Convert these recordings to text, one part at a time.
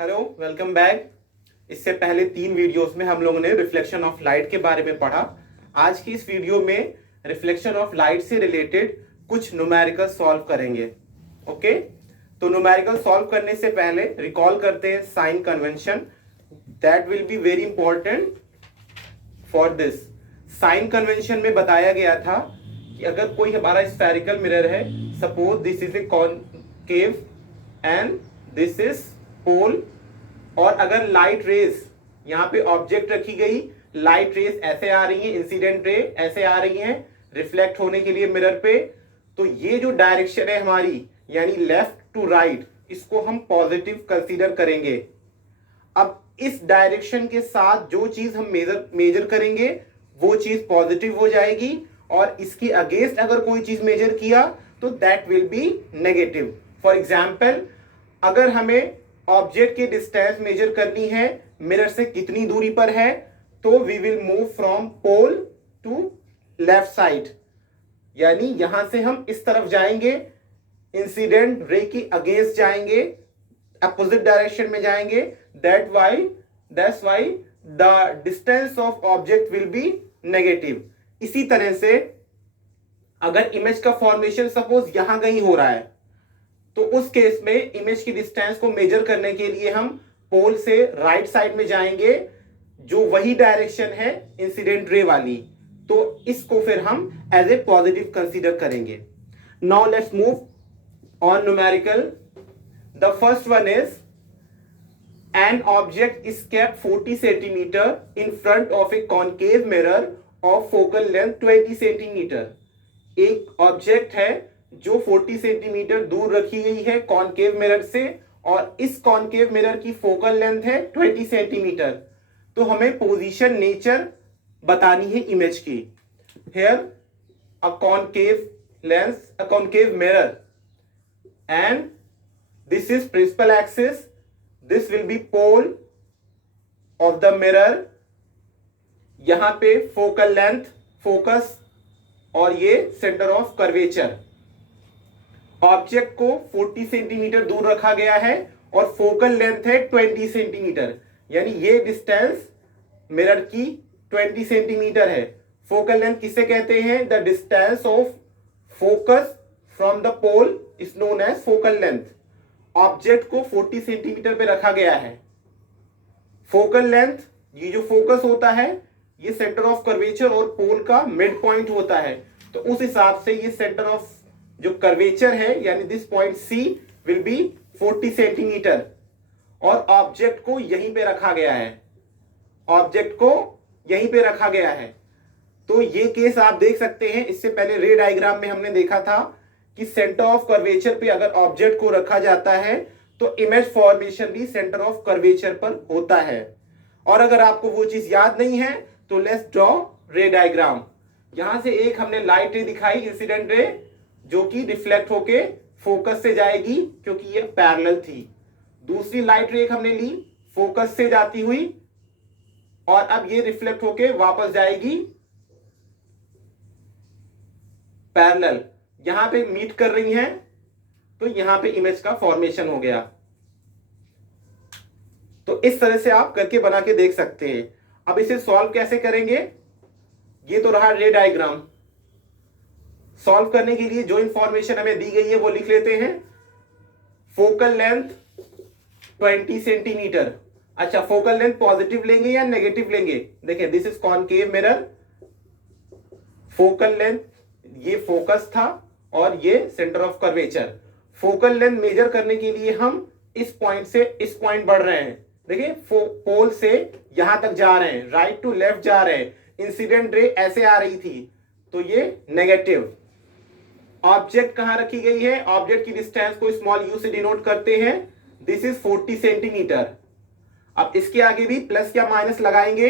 Hello, welcome back. इससे पहले 3 videos में हम लोगों ने रिफ्लेक्शन ऑफ लाइट के बारे में पढ़ा। आज की इस वीडियो में रिफ्लेक्शन ऑफ लाइट से रिलेटेड कुछ न्यूमेरिकल सॉल्व करेंगे। ओके, तो न्यूमेरिकल सॉल्व करने से पहले रिकॉल करते हैं sign convention. That will be very important for this. Sign convention में बताया गया था कि अगर कोई हमारा स्फेरिकल मिरर है, suppose this is a concave and this is pole, और अगर लाइट रेज यहां पे ऑब्जेक्ट रखी गई, लाइट रेज ऐसे आ रही है, इंसिडेंट रे ऐसे आ रही है रिफ्लेक्ट होने के लिए मिरर पे, तो ये जो डायरेक्शन है हमारी यानी लेफ्ट टू राइट, इसको हम पॉजिटिव कंसीडर करेंगे। अब इस डायरेक्शन के साथ जो चीज हम मेजर करेंगे वो चीज पॉजिटिव हो जाएगी, और इसके अगेंस्ट अगर कोई चीज मेजर किया तो that will B negative. For example, अगर हमें ऑब्जेक्ट की डिस्टेंस मेजर करनी है मिरर से कितनी दूरी पर है, तो we will move from pole to left side, यानी यहां से हम इस तरफ जाएंगे, इंसिडेंट रे की अगेंस्ट जाएंगे, अपोजिट डायरेक्शन में जाएंगे। That's why the distance of object will be negative. इसी तरह से अगर इमेज का फॉर्मेशन सपोज यहां कहीं हो रहा है, तो उस केस में इमेज की डिस्टेंस को मेजर करने के लिए हम पोल से राइट साइड में जाएंगे, जो वही डायरेक्शन है इंसिडेंट रे वाली, तो इसको फिर हम एज ए पॉजिटिव कंसीडर करेंगे। Now let's move on numerical. The first one is an object is kept 40 centimetre in front of A concave mirror of focal length 20 centimetre. एक object है जो 40 centimetre दूर रखी गई है कॉनकेव मिरर से, और इस कॉनकेव मिरर की फोकल लेंथ है 20 सेंटीमीटर। तो हमें पोजीशन नेचर बतानी है इमेज की। Here a concave lens, a concave mirror, and this is principal axis, this will be pole of the mirror, यहां पे फोकल लेंथ, फोकस, और ये सेंटर ऑफ कर्वेचर। ऑब्जेक्ट को 40 सेंटीमीटर दूर रखा गया है और फोकल लेंथ है 20 सेंटीमीटर, यानी ये डिस्टेंस मिरर की 20 सेंटीमीटर है। फोकल लेंथ किसे कहते हैं? The distance of focus from the pole is known as focal length. Object को 40 सेंटीमीटर पे रखा गया है। फोकल लेंथ, ये जो फोकस होता है ये सेंटर ऑफ कर्वेचर और पोल का मिड पॉइंट होता है, तो उस हिसाब से ये सेंटर ऑफ जो कर्वेचर है यानी this point C will be 40 centimeter, और ऑब्जेक्ट को यहीं पे रखा गया है, ऑब्जेक्ट को यहीं पे रखा गया है। तो ये केस आप देख सकते हैं, इससे पहले रे डायग्राम में हमने देखा था कि सेंटर ऑफ कर्वेचर पे अगर ऑब्जेक्ट को रखा जाता है तो इमेज फॉर्मेशन भी सेंटर ऑफ कर्वेचर पर होता है। और अगर आपको वो चीज याद नहीं है तो लेट्स ड्रॉ रे डायग्राम। यहां से एक हमने लाइट रे दिखाई, इंसिडेंट रे, जो कि रिफ्लेक्ट होके फोकस से जाएगी क्योंकि ये पैरेलल थी। दूसरी लाइट रे हमने ली फोकस से जाती हुई, और अब ये रिफ्लेक्ट होके वापस जाएगी पैरेलल, यहां पे मीट कर रही हैं, तो यहां पे इमेज का फॉर्मेशन हो गया। तो इस तरह से आप करके बना के देख सकते हैं। अब इसे सॉल्व कैसे करेंगे? ये तो रहा रे डायग्राम। सॉल्व करने के लिए जो इंफॉर्मेशन हमें दी गई है वो लिख लेते हैं। Focal length 20 centimetre. अच्छा, फोकल लेंथ पॉजिटिव लेंगे या नेगेटिव लेंगे? देखिए, this is concave mirror, focal length ये फोकस था और ये centre of curvature. Focal length major करने के लिए हम इस पॉइंट से इस पॉइंट बढ़ रहे हैं। देखिए, पोल से यहां तक जा रहे हैं, राइट टू लेफ्ट जा रहे हैं, इंसिडेंट रे ऐसे आ रही थी, तो ये नेगेटिव। ऑब्जेक्ट कहां रखी गई है? ऑब्जेक्ट की डिस्टेंस को स्मॉल यू से डिनोट करते हैं, दिस इज 40 सेंटीमीटर। अब इसके आगे भी प्लस या माइनस लगाएंगे।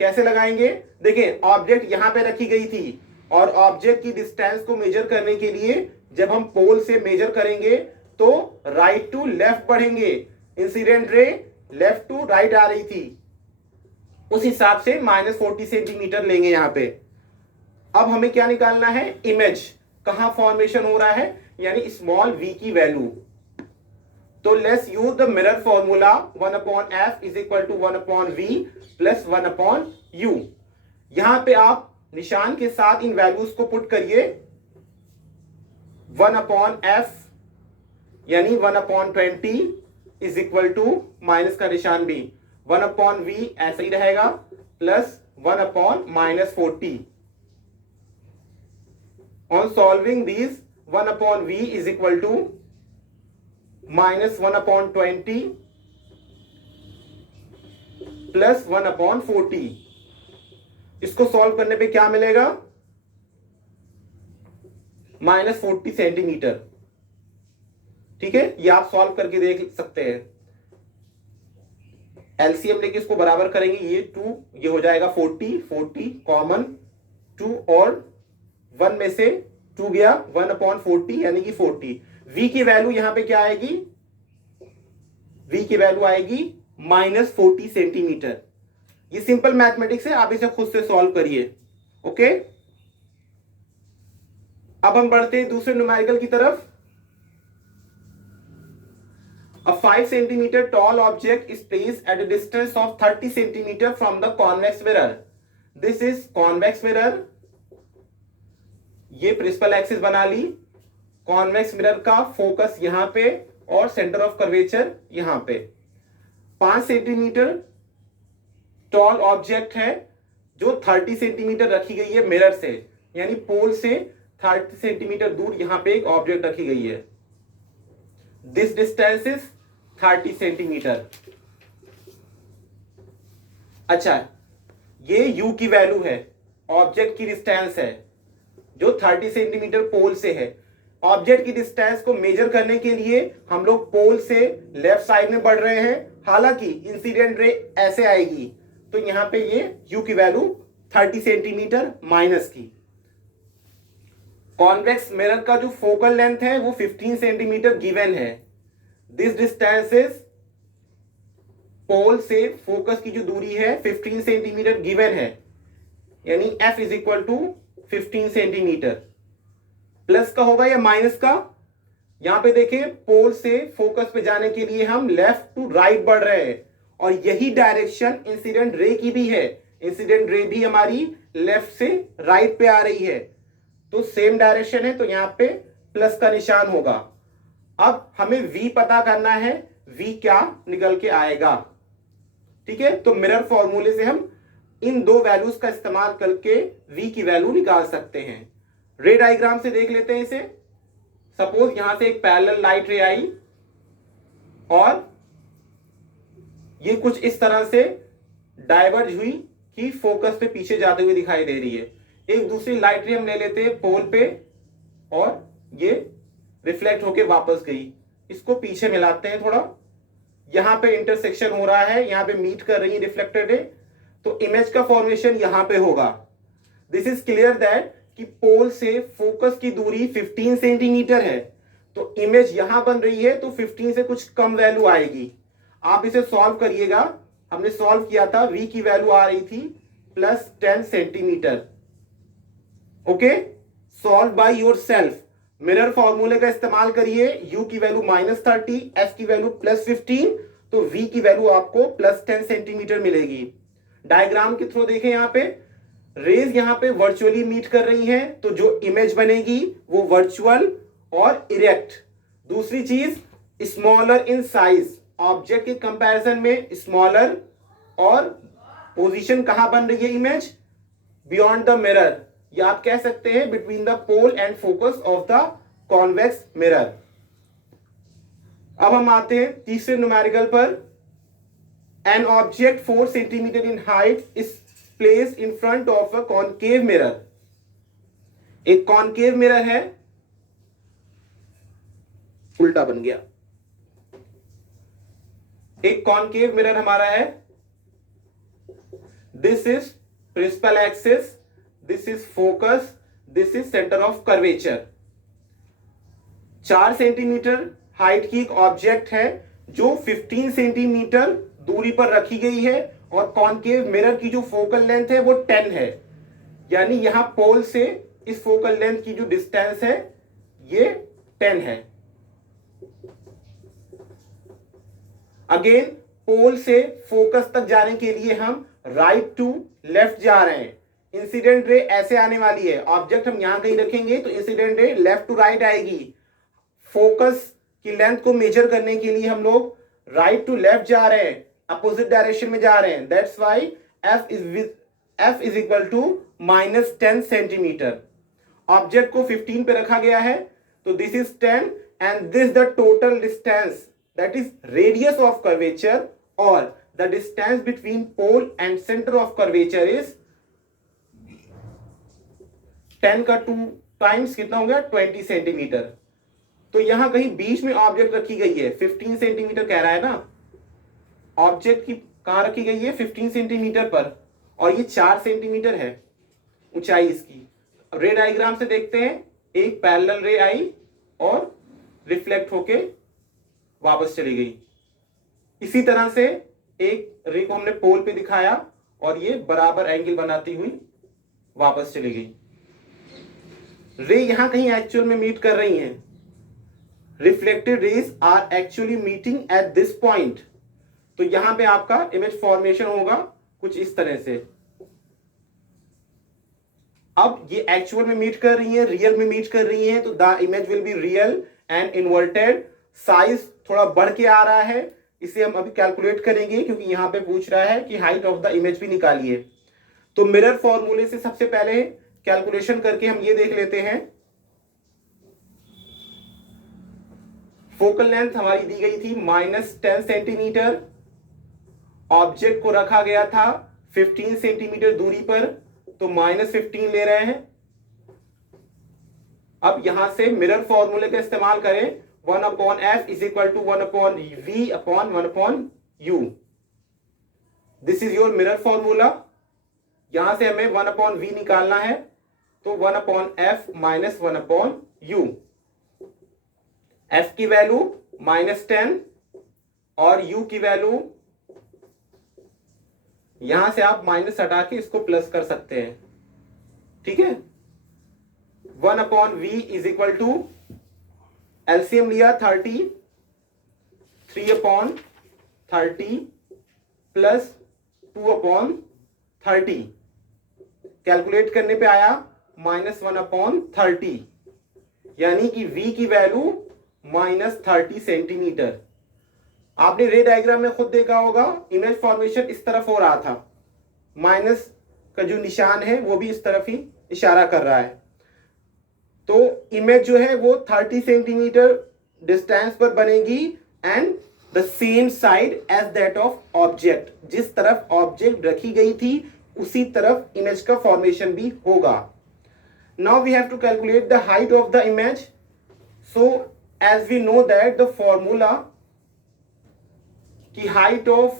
कैसे लगाएंगे? देखिए, ऑब्जेक्ट यहां पे रखी गई थी और ऑब्जेक्ट की डिस्टेंस को मेजर करने के लिए जब हम पोल से मेजर करेंगे तो राइट टू लेफ्ट बढ़ेंगे, incident ray left to right आ रही थी, उस हिसाब से -40 सेंटीमीटर लेंगे यहां पे। अब हमें क्या निकालना है? इमेज कहां फॉर्मेशन हो रहा है, यानी स्मॉल v की वैल्यू। तो let's use the mirror formula 1/f is equal to 1/v plus 1/u। यहां पे आप निशान के साथ इन वैल्यूज को पुट करिए। 1/f यानी 1/20 इज इक्वल टू माइनस का निशान भी 1/v ऐसा ही रहेगा plus 1/-40। On solving these 1/v is equal to minus 1/20 plus 1/40। इसको सॉल्व करने पे क्या मिलेगा? -40 सेंटीमीटर। ठीक है, ये आप सॉल्व करके देख सकते हैं। एलसीएम लेके इसको बराबर करेंगे, ये 2 ये हो जाएगा 40 कॉमन 2 और 1 में से 2 गया 1/40 यानी कि 40। v की वैल्यू यहां पे क्या आएगी? v की वैल्यू आएगी -40 सेंटीमीटर। ये सिंपल मैथमेटिक्स है, आप इसे खुद से सॉल्व करिए। ओके, अब हम बढ़ते हैं दूसरे न्यूमेरिकल की तरफ। A 5 centimeter tall object is placed at a distance of 30 centimeter from the convex mirror. This is convex mirror। ये प्रिंसिपल एक्सिस बना ली। कॉन्वेक्स मिरर का फोकस यहां पे और सेंटर ऑफ कर्वेचर यहां पे। 5 सेंटीमीटर टॉल ऑब्जेक्ट है जो 30 सेंटीमीटर रखी गई है मिरर से, यानी पोल से 30 सेंटीमीटर दूर यहां पे एक ऑब्जेक्ट रखी गई है। This distance is 30 centimetre. अच्छा, ये u की वैल्यू है, ऑब्जेक्ट की डिस्टेंस है जो 30 सेंटीमीटर पोल से है। ऑब्जेक्ट की डिस्टेंस को मेजर करने के लिए हम लोग पोल से लेफ्ट साइड में बढ़ रहे हैं, हालांकि इंसिडेंट रे ऐसे आएगी, तो यहां पे ये u की वैल्यू 30 सेंटीमीटर माइनस की। कॉन्वेक्स मिरर का जो फोकल लेंथ है वो 15 सेंटीमीटर गिवन है। दिस डिस्टेंस इज, पोल से फोकस की जो दूरी है 15 सेंटीमीटर गिवन है, यानी f is equal to 15 centimeter. Plus का होगा या माइनस का? यहां पे देखिए, पोल से फोकस पे जाने के लिए हम लेफ्ट टू राइट बढ़ रहे हैं और यही डायरेक्शन इंसिडेंट रे की भी है। इंसिडेंट रे भी हमारी लेफ्ट से राइट पे आ रही है, तो सेम डायरेक्शन है, तो यहां पे प्लस का निशान होगा। अब हमें v पता करना है, v क्या निकल के आएगा। ठीक है, तो मिरर फॉर्मूले से हम इन दो वैल्यूज का इस्तेमाल करके v की वैल्यू निकाल सकते हैं। रे डायग्राम से देख लेते हैं इसे। सपोज यहां से एक पैरेलल लाइट रे आई और ये कुछ इस तरह से डाइवर्ज हुई कि फोकस पे पीछे जाते हुए दिखाई दे रही है। एक दूसरी लाइट रे हम ले लेते हैं पोल पे और ये रिफ्लेक्ट होके वापस गई। इसको पीछे मिलाते हैं थोड़ा, यहां पे इंटरसेक्शन हो रहा है, यहां पे मीट कर रही है रिफ्लेक्टेड रे, तो इमेज का फॉर्मेशन यहां पे होगा। दिस इज क्लियर दैट कि पोल से फोकस की दूरी 15 सेंटीमीटर है, तो इमेज यहां बन रही है, तो 15 से कुछ कम वैल्यू आएगी। आप इसे सॉल्व करिएगा। हमने सॉल्व किया था, v की वैल्यू आ रही थी +10 centimetre. Okay, solve by yourself. Mirror फॉर्मूले का इस्तेमाल करिए। u की वैल्यू -30, f की वैल्यू +15, तो v की वैल्यू आपको +10 सेंटीमीटर मिलेगी। डायग्राम के थ्रू देखें, यहां पे रेज यहां पे वर्चुअली मीट कर रही हैं, तो जो इमेज बनेगी वो वर्चुअल और इरेक्ट। दूसरी चीज, स्मॉलर इन साइज, ऑब्जेक्ट के कंपैरिजन में स्मॉलर, और पोजीशन कहां बन रही है इमेज? बियॉन्ड द मिरर, या आप कह सकते हैं between the pole and focus of the convex mirror. अब हम आते हैं तीसरे न्यूमेरिकल पर। An object 4 centimeter in height is placed in front of a concave mirror. एक कॉनकेव मिरर है, उल्टा बन गया। एक कॉनकेव मिरर हमारा है। This is principal axis, this is focus, this is centre of curvature. 4 centimeter height की एक ऑब्जेक्ट है जो 15 सेंटीमीटर दूरी पर रखी गई है, और कॉनकेव मिरर की जो फोकल लेंथ है वो 10 है, यानी यहां पोल से इस फोकल लेंथ की जो डिस्टेंस है ये 10 है। अगेन पोल से फोकस तक जाने के लिए हम राइट टू लेफ्ट जा रहे हैं। इंसिडेंट रे ऐसे आने वाली है, ऑब्जेक्ट हम यहां कहीं रखेंगे तो incident ray left to right आएगी। फोकस की लेंथ को मेजर करने के लिए हम लोग राइट टू लेफ्ट जा रहे हैं, अपोजिट डायरेक्शन में जा रहे हैं। That's why f is equal to -10 centimetre. Object को 15 पे रखा गया है, तो this is 10 and this the total distance, that is radius of curvature, और the distance between pole and centre of curvature is 10 का 2 टाइम्स कितना हो गया, 20 सेंटीमीटर। तो यहां कहीं बीच में ऑब्जेक्ट रखी गई है, 15 सेंटीमीटर कह रहा है ना, ऑब्जेक्ट की कहां रखी गई है, 15 सेंटीमीटर पर, और ये 4 सेंटीमीटर है ऊंचाई इसकी। रे डायग्राम से देखते हैं, एक पैरेलल रे आई और रिफ्लेक्ट होके वापस चली गई। इसी तरह से एक रे को हमने पोल पे दिखाया और ये बराबर एंगल बनाती हुई वापस चली गई। रे यहां कहीं एक्चुअल में मीट कर रही हैं। Reflected rays are actually meeting at this point. तो यहां पे आपका इमेज फॉर्मेशन होगा कुछ इस तरह से। अब ये एक्चुअल में मीट कर रही है, रियल में मीट कर रही है, तो the image will be real and inverted. Size थोड़ा बढ़ के आ रहा है, इसे हम अभी कैलकुलेट करेंगे क्योंकि यहां पे पूछ रहा है कि हाइट ऑफ द इमेज भी निकालिए। तो मिरर फॉर्मूले से सबसे पहले कैलकुलेशन करके हम ये देख लेते हैं। फोकल लेंथ हमारी दी गई थी -10 सेंटीमीटर, ऑब्जेक्ट को रखा गया था 15 सेंटीमीटर दूरी पर, तो -15 ले रहे हैं। अब यहां से मिरर फॉर्मूले का इस्तेमाल करें, 1/f is equal to 1/v/1/u। This is your mirror formula. यहां से हमें 1/v निकालना है, तो 1/f - 1/u। f की वैल्यू -10 और u की वैल्यू, यहां से आप माइनस हटा के इसको प्लस कर सकते हैं, ठीक है। 1/v is equal to, LCM लिया 30, 3/30 प्लस 2/30, कैलकुलेट करने पे आया -1/30, यानी कि v की वैल्यू -30 सेंटीमीटर। आपने रे डायग्राम में खुद देखा होगा, इमेज फॉर्मेशन इस तरफ हो रहा था, माइनस का जो निशान है वो भी इस तरफ ही इशारा कर रहा है। तो इमेज जो है वो 30 सेंटीमीटर डिस्टेंस पर बनेगी and the same side as that of object. जिस तरफ ऑब्जेक्ट रखी गई थी उसी तरफ इमेज का फॉर्मेशन भी होगा। Now we have to calculate the height of the image. So as we know that the formula की height of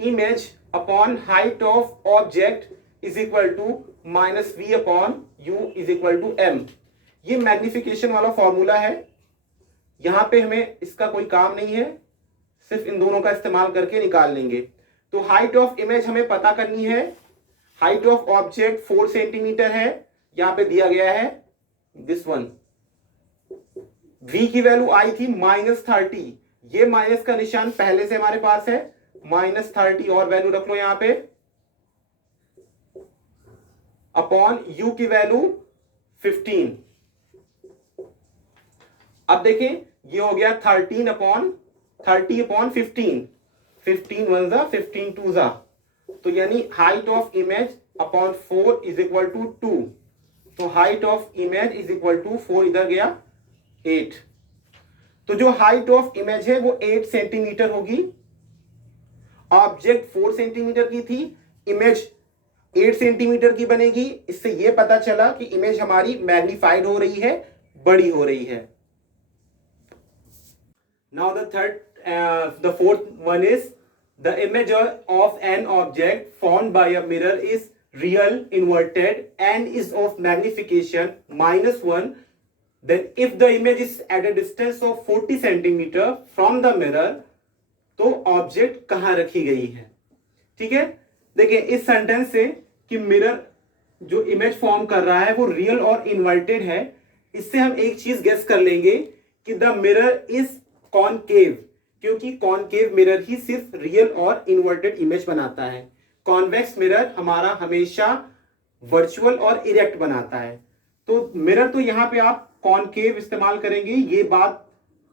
image upon height of object is equal to -v/u is equal to m। ये magnification वाला formula है, यहां पे हमें इसका कोई काम नहीं है, सिर्फ इन दोनों का इस्तेमाल करके निकाल लेंगे। तो हाइट ऑफ इमेज हमें पता करनी है, हाइट ऑफ ऑब्जेक्ट 4 सेंटीमीटर है, यहां पे दिया गया है दिस वन। v की वैल्यू आई थी -30, ये माइनस का निशान पहले से हमारे पास है, -30 और वैल्यू रख लो यहां पे, अपॉन u की वैल्यू 15। अब देखें ये हो गया 30/15, 15 1 जा 15 2 जा, तो यानी height of image upon 4 is equal to 2। तो height of image is equal to 4 इधर गया 8। तो जो हाइट ऑफ इमेज है वो 8 सेंटीमीटर होगी। ऑब्जेक्ट 4 सेंटीमीटर की थी, इमेज 8 सेंटीमीटर की बनेगी। इससे यह पता चला कि इमेज हमारी मैग्नीफाइड हो रही है, बड़ी हो रही है। Now the fourth one is the image of an object formed by a mirror is real, inverted and is of magnification -1. Then if the image is at a distance of 40 centimeter from the mirror, तो object कहां रखी गई है। ठीक है, देखिए इस sentence से कि मिरर जो इमेज फॉर्म कर रहा है वो रियल और इन्वर्टेड है, इससे हम एक चीज गेस कर लेंगे कि द मिरर इज कॉनकेव। क्योंकि कॉनकेव मिरर ही सिर्फ रियल और इन्वर्टेड इमेज बनाता है। कॉन्वेक्स मिरर हमारा हमेशा वर्चुअल और इरेक्ट बनाता है। तो मिरर तो यहाँ पे आप कॉनकेव इस्तेमाल करेंगे, ये बात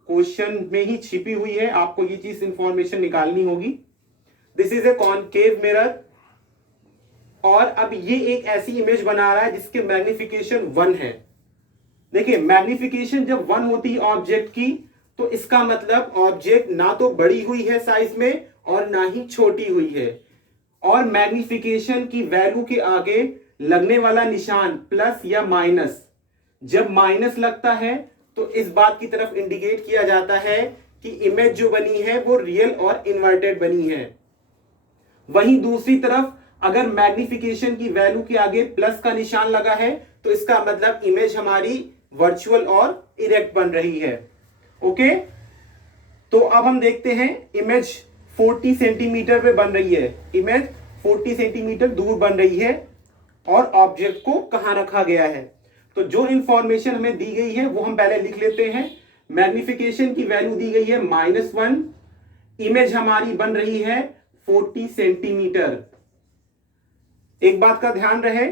क्वेश्चन में ही छिपी हुई है, आपको ये चीज इंफॉर्मेशन निकालनी होगी। This is a concave mirror, और अब ये एक ऐसी इमेज बना रहा है जिसके मैग्निफिकेशन 1 है। देखिए मैग्निफिकेशन जब 1 होती है ऑब्जेक्ट की, तो इसका मतलब ऑब्जेक्ट ना तो बड़ी हुई है साइज में और ना ही छोटी हुई है। और मैग्निफिकेशन की वैल्यू के आगे लगने वाला निशान प्लस या माइनस, जब माइनस लगता है तो इस बात की तरफ इंडिकेट किया जाता है कि इमेज जो बनी है वो रियल और इन्वर्टेड बनी है। वहीं दूसरी तरफ अगर मैग्निफिकेशन की वैल्यू के आगे प्लस का निशान लगा है तो इसका मतलब इमेज हमारी वर्चुअल और इरेक्ट बन रही है। ओके, तो अब हम देखते हैं इमेज 40 सेंटीमीटर पे बन रही है, इमेज 40 सेंटीमीटर दूर बन रही है और ऑब्जेक्ट को कहां रखा गया है। तो जो इंफॉर्मेशन हमें दी गई है वो हम पहले लिख लेते हैं। मैग्निफिकेशन की वैल्यू दी गई है -1, इमेज हमारी बन रही है 40 सेंटीमीटर। एक बात का ध्यान रहे,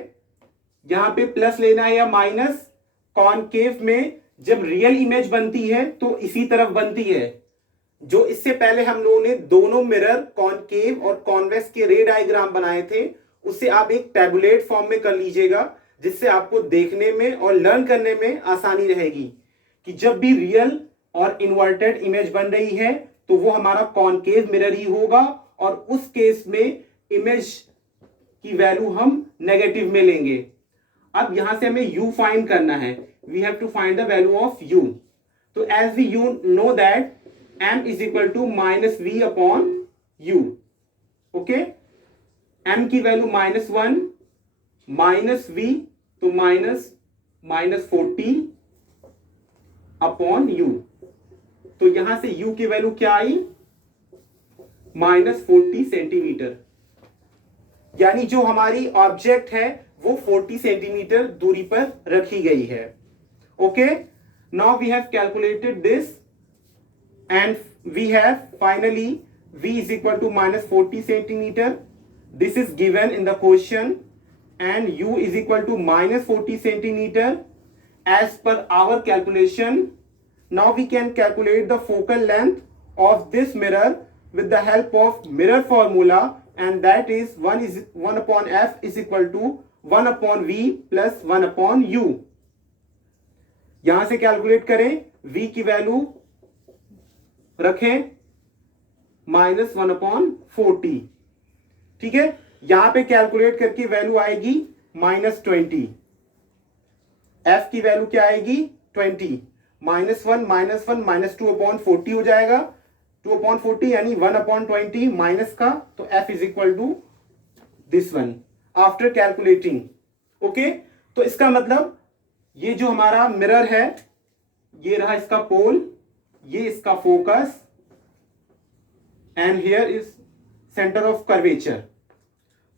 यहां पे प्लस लेना है या माइनस। कॉनकेव में जब रियल इमेज बनती है तो इसी तरफ बनती है। जो इससे पहले हम लोगों ने दोनों मिरर कॉनकेव और कॉन्वेक्स के रे डायग्राम बनाए थे, उसे आप एक टैबुलेट फॉर्म में कर लीजिएगा, जिससे आपको देखने में और लर्न करने में आसानी रहेगी कि जब भी रियल और इन्वर्टेड इमेज बन रही है तो वो हमारा कॉनकेव मिरर ही होगा, और उस केस में इमेज की वैल्यू हम नेगेटिव में लेंगे। अब यहां से हमें u फाइंड करना है, we have to find the value of u। तो as we you know that m is equal to -v upon u। Okay, m की वैल्यू -1 -v, तो -40 अपॉन u। तो यहां से u की वैल्यू क्या आई, -40 सेंटीमीटर। यानी जो हमारी ऑब्जेक्ट है वो 40 सेंटीमीटर दूरी पर रखी गई है। Okay, now we have calculated this and we have finally v is equal to -40 centimeter. This is given in the question and u is equal to -40 centimeter as per our calculation. Now we can calculate the focal length of this mirror with the help of mirror formula, and that is 1 upon f is equal to 1 upon v plus 1 upon u. यहां से calculate करें, v की value रखें -1 upon 40। ठीक है, यहां पे calculate करके वैल्यू आएगी -20। f की वैल्यू क्या आएगी 20, -1 -2 अपॉन 40 हो जाएगा, 2 अपॉन 40 यानी 1 अपॉन 20 माइनस का, तो f is equal to this one after calculating. Okay, तो इसका मतलब ये जो हमारा मिरर है, ये रहा इसका पोल, ये इसका focus, and here is centre of curvature.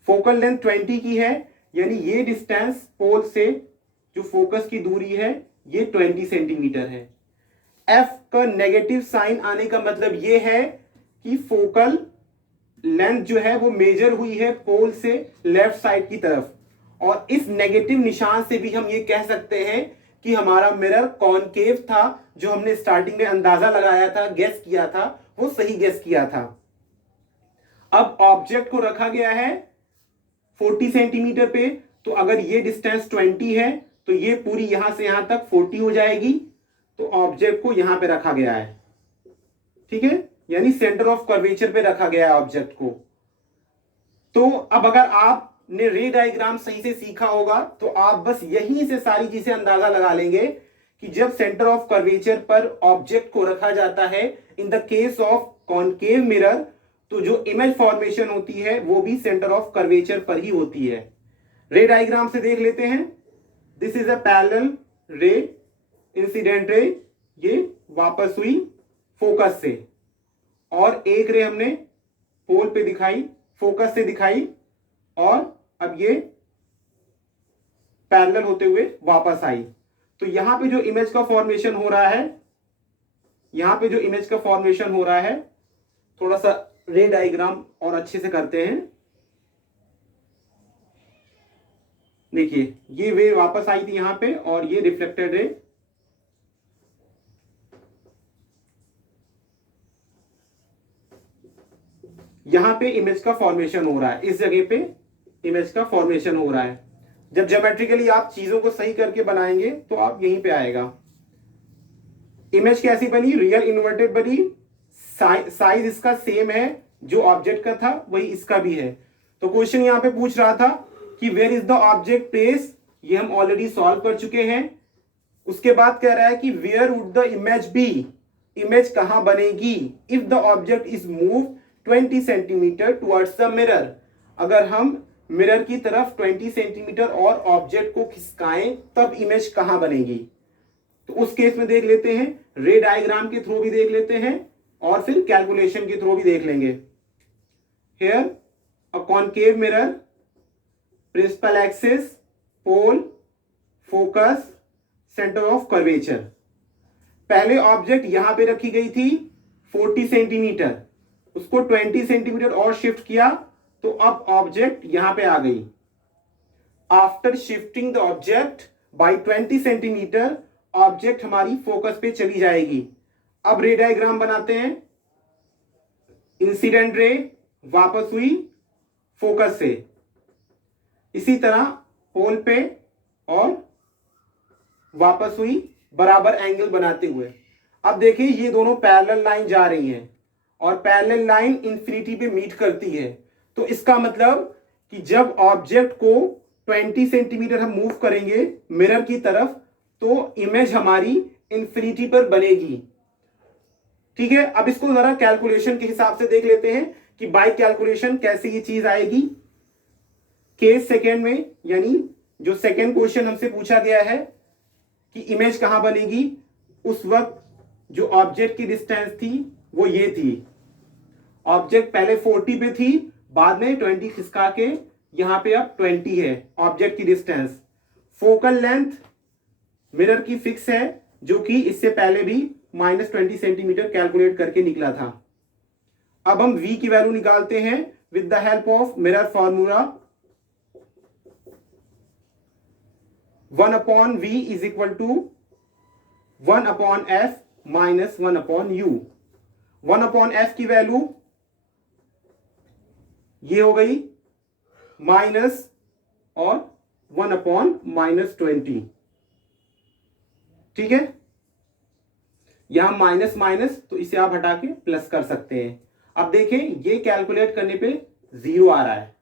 Focal length 20 की है, यानी ये डिस्टेंस पोल से जो फोकस की दूरी है ये 20 सेंटीमीटर है। F का नेगेटिव साइन आने का मतलब ये है कि फोकल लेंथ जो है वो मेजर हुई है पोल से लेफ्ट साइड की तरफ, और इस नेगेटिव निशान से भी हम ये कह सकते हैं कि हमारा मिरर कॉनकेव था। जो हमने स्टार्टिंग में अंदाजा लगाया था, गेस किया था, वो सही गेस किया था। अब ऑब्जेक्ट को रखा गया है 40 सेंटीमीटर पे, तो अगर ये डिस्टेंस 20 है तो ये पूरी यहां से यहां तक 40 हो जाएगी। तो ऑब्जेक्ट को यहां पे रखा गया है, ठीक है, यानी सेंटर ऑफ कर्वेचर पे रखा गया है ऑब्जेक्ट को। तो अब अगर आपने रे डायग्राम सही से सीखा होगा तो आप बस यहीं से सारी चीजें अंदाजा लगा लेंगे कि जब सेंटर ऑफ कर्वेचर पर ऑब्जेक्ट को रखा जाता है in the case of concave mirror, तो जो इमेज फॉर्मेशन होती है वो भी सेंटर ऑफ कर्वेचर पर ही होती है। रे डायग्राम से देख लेते हैं। दिस इज अ पैरेलल रे, इंसिडेंट रे, ये वापस हुई फोकस से, और एक रे हमने पोल पे दिखाई, फोकस से दिखाई, और अब ये पैरेलल होते हुए वापस आई। तो यहां पे जो इमेज का फॉर्मेशन हो रहा है, यहां पे जो इमेज का फॉर्मेशन हो रहा है थोड़ा सा रे डायग्राम और अच्छे से करते हैं। देखिए ये वे वापस आई थी यहां पे और ये रिफ्लेक्टेड रे, यहां पे इमेज का फॉर्मेशन हो रहा है, इस जगह पे इमेज का फॉर्मेशन हो रहा है। जब ज्योमेट्रिकली आप चीजों को सही करके बनाएंगे तो आप यहीं पे आएगा। इमेज कैसी बनी, रियल इन्वर्टेड बनी, साइज इसका सेम है, जो ऑब्जेक्ट का था वही इसका भी है। तो क्वेश्चन यहां पे पूछ रहा था कि where is the object place, ये हम ऑलरेडी सॉल्व कर चुके हैं। उसके बाद कह रहा है कि where would the image be, image कहां बनेगी, if the object is move 20 centimeter towards the mirror, अगर हम मिरर की तरफ 20 सेंटीमीटर और ऑब्जेक्ट को खिसकाएं तब इमेज कहां बनेगी। तो उस केस में देख लेते हैं, रे डायग्राम के थ्रू भी देख लेते हैं और फिर कैलकुलेशन के थ्रू भी देख लेंगे। Here a concave mirror, principal axis, pole, focus, centre of curvature. पहले ऑब्जेक्ट यहां पे रखी गई थी 40 सेंटीमीटर, उसको 20 सेंटीमीटर और शिफ्ट किया तो अब ऑब्जेक्ट यहां पे आ गई। After shifting the object by 20 centimetre, object हमारी फोकस पे चली जाएगी। अब रे डायग्राम बनाते हैं। इंसिडेंट रे वापस हुई फोकस से, इसी तरह पोल पे और वापस हुई बराबर एंगल बनाते हुए। अब देखिए ये दोनों पैरेलल लाइन जा रही हैं और पैरेलल लाइन इंफिनिटी पे मीट करती है। तो इसका मतलब कि जब ऑब्जेक्ट को 20 सेंटीमीटर हम मूव करेंगे मिरर की तरफ तो इमेज हमारी इंफिनिटी पर बनेगी। ठीक है, अब इसको जरा कैलकुलेशन के हिसाब से देख लेते हैं कि बाय कैलकुलेशन कैसे ये चीज आएगी। केस सेकेंड में, यानी जो सेकेंड क्वेश्चन हमसे पूछा गया है कि इमेज कहां बनेगी, उस वक्त जो ऑब्जेक्ट की डिस्टेंस थी वो ये थी। ऑब्जेक्ट पहले 40 पे थी, बाद में 20 खिसका के यहां पे अब 20 है ऑब्जेक्ट की डिस्टेंस। फोकल लेंथ मिरर की फिक्स है, जो कि इससे पहले भी -20 सेंटीमीटर कैलकुलेट करके निकला था। अब हम v की वैल्यू निकालते हैं with the help of mirror formula. 1/v is equal to 1/f minus 1/u। 1/f की वैल्यू ये हो गई माइनस और 1/-20। ठीक है, यहां माइनस माइनस तो इसे आप हटा के प्लस कर सकते हैं। अब देखें ये कैलकुलेट करने पे 0 आ रहा है,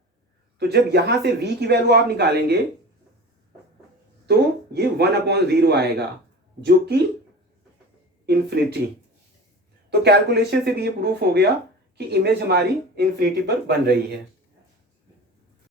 तो जब यहां से v की वैल्यू आप निकालेंगे तो ये 1/0 आएगा, जो कि इंफिनिटी। तो कैलकुलेशन से भी ये प्रूफ हो गया कि इमेज हमारी इंफिनिटी पर बन रही है।